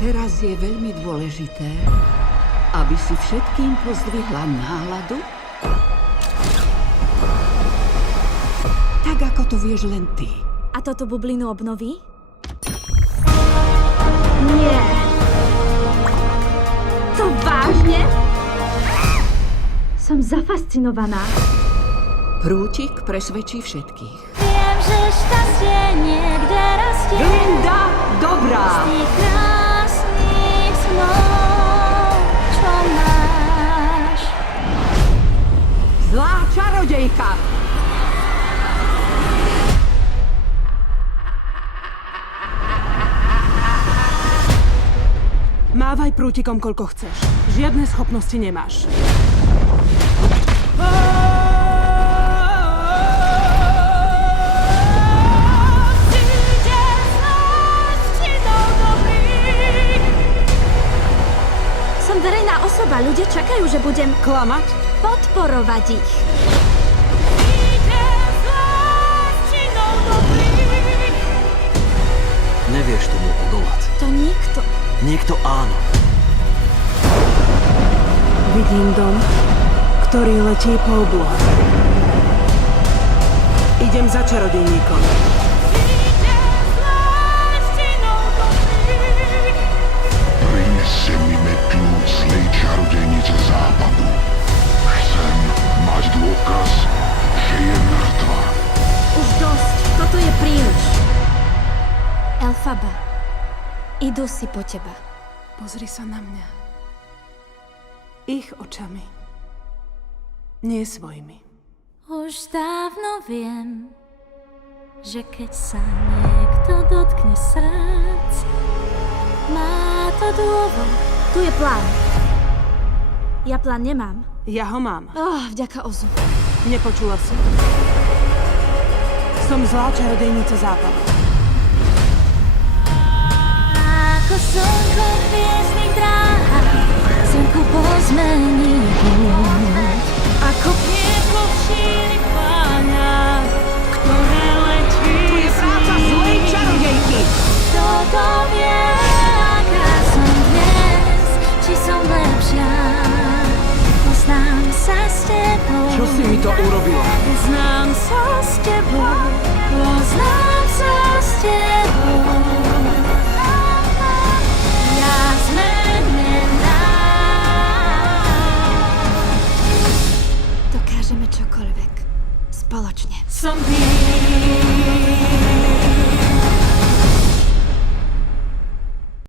Teraz je veľmi dôležité, aby si všetkým pozdvihla náladu, tak ako to vieš len ty. A toto bublinu obnoví? Nie. To vážne? Som zafascinovaná. Prútik presvedčí všetkých. Viem, že šťastie niekde rastie. Glinda, dobrá! Z tých krásnych snov, čo máš. Zlá čarodejka! Mávaj prútikom, koľko chceš. Žiadne schopnosti nemáš. Som verejná osoba. Ľudia čakajú, že budem Klamať? podporovať ich. Nevieš tomu odolať. To nikto. Niekto áno. Vidím dom, ktorý letí po oblohe. Idem za čarodejníkom. Prinesi mi kľúč zlej čarodejnice západu. Chcem mať dôkaz, že je mŕtva. Už dosť. Toto je príliš. Elfaba, idú si po teba. Pozri sa na mňa. Ich očami. Nie svojimi. Už dávno viem, že keď sa niekto dotkne srdc, má to dôvod. Tu je plán. Ja plán nemám. Ja ho mám. Vďaka Ozu. Nepočula si. Som zlá čarodejnica západu. Ako slnko v hviezdnych dráhach, slnko pozmení púť. Ako pieklo v šírych pláňach, ktoré letí. Tu je práca zlej čarodejky! Kto to vie, aká som dnes, či som lepšia. Poznám sa s tebou. Čo si mi to urobila? Poznám sa s tebou.